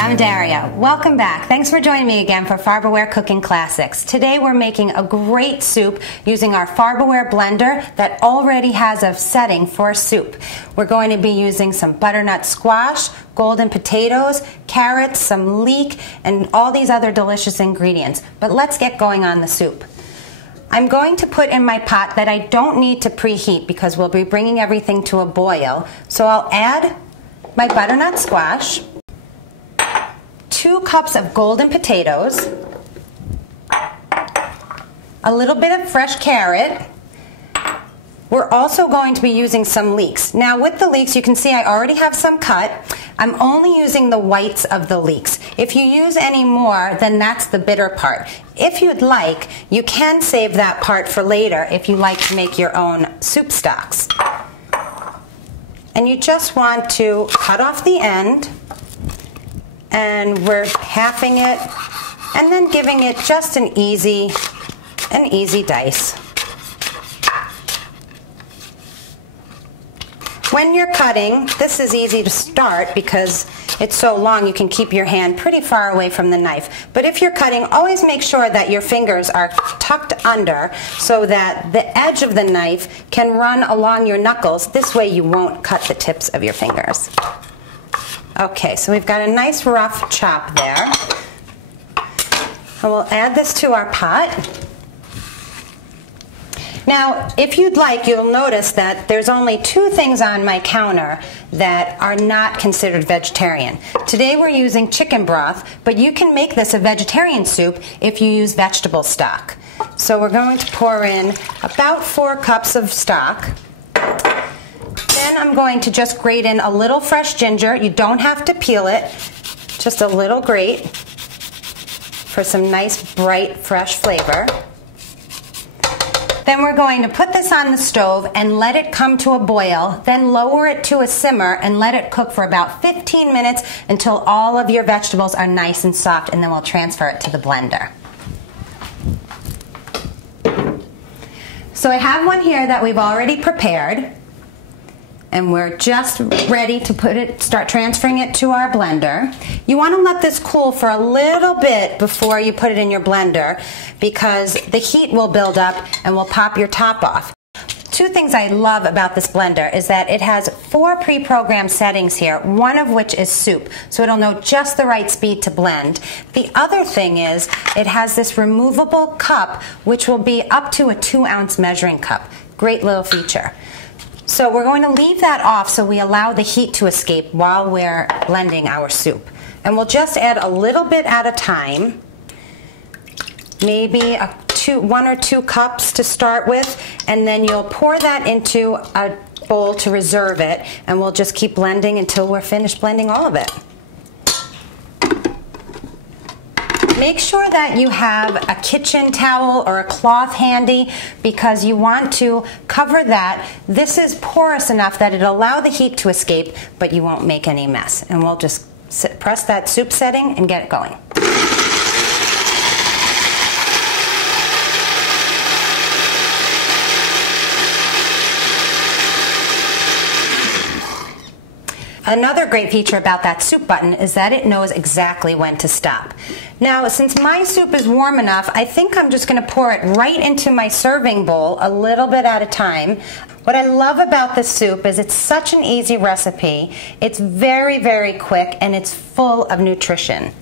I'm Daria. Welcome back. Thanks for joining me again for Farberware Cooking Classics. Today we're making a great soup using our Farberware blender that already has a setting for a soup. We're going to be using some butternut squash, golden potatoes, carrots, some leek, and all these other delicious ingredients. But let's get going on the soup. I'm going to put in my pot that I don't need to preheat because we'll be bringing everything to a boil. So I'll add my butternut squash, 2 cups of golden potatoes, a little bit of fresh carrot. We're also going to be using some leeks. Now with the leeks, you can see I already have some cut. I'm only using the whites of the leeks. If you use any more, then that's the bitter part. If you'd like, you can save that part for later if you like to make your own soup stocks. And you just want to cut off the end, and we're halving it and then giving it just an easy dice. When you're cutting, this is easy to start because it's so long you can keep your hand pretty far away from the knife. But if you're cutting, always make sure that your fingers are tucked under so that the edge of the knife can run along your knuckles. This way you won't cut the tips of your fingers. Okay, so we've got a nice rough chop there. And we'll add this to our pot. Now, if you'd like, you'll notice that there's only 2 things on my counter that are not considered vegetarian. Today we're using chicken broth, but you can make this a vegetarian soup if you use vegetable stock. So we're going to pour in about 4 cups of stock. Then I'm going to just grate in a little fresh ginger. You don't have to peel it, just a little grate for some nice, bright, fresh flavor. Then we're going to put this on the stove and let it come to a boil, then lower it to a simmer and let it cook for about 15 minutes until all of your vegetables are nice and soft, and then we'll transfer it to the blender. So I have one here that we've already prepared, and we're just ready to start transferring it to our blender. You want to let this cool for a little bit before you put it in your blender because the heat will build up and will pop your top off. 2 things I love about this blender is that it has 4 pre-programmed settings here, one of which is soup, so it'll know just the right speed to blend. The other thing is it has this removable cup which will be up to a 2-ounce measuring cup. Great little feature. So we're going to leave that off so we allow the heat to escape while we're blending our soup. And we'll just add a little bit at a time, maybe 1 or 2 cups to start with, and then you'll pour that into a bowl to reserve it, and we'll just keep blending until we're finished blending all of it. Make sure that you have a kitchen towel or a cloth handy because you want to cover that. This is porous enough that it'll allow the heat to escape, but you won't make any mess. And we'll just press that soup setting and get it going. Another great feature about that soup button is that it knows exactly when to stop. Now, since my soup is warm enough, I think I'm just going to pour it right into my serving bowl a little bit at a time. What I love about this soup is it's such an easy recipe. It's very, very quick, and it's full of nutrition.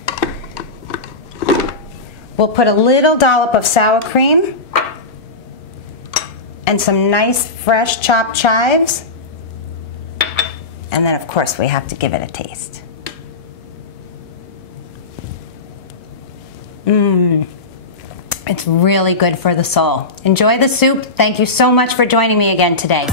We'll put a little dollop of sour cream and some nice fresh chopped chives. And then, of course, we have to give it a taste. It's really good for the soul. Enjoy the soup. Thank you so much for joining me again today.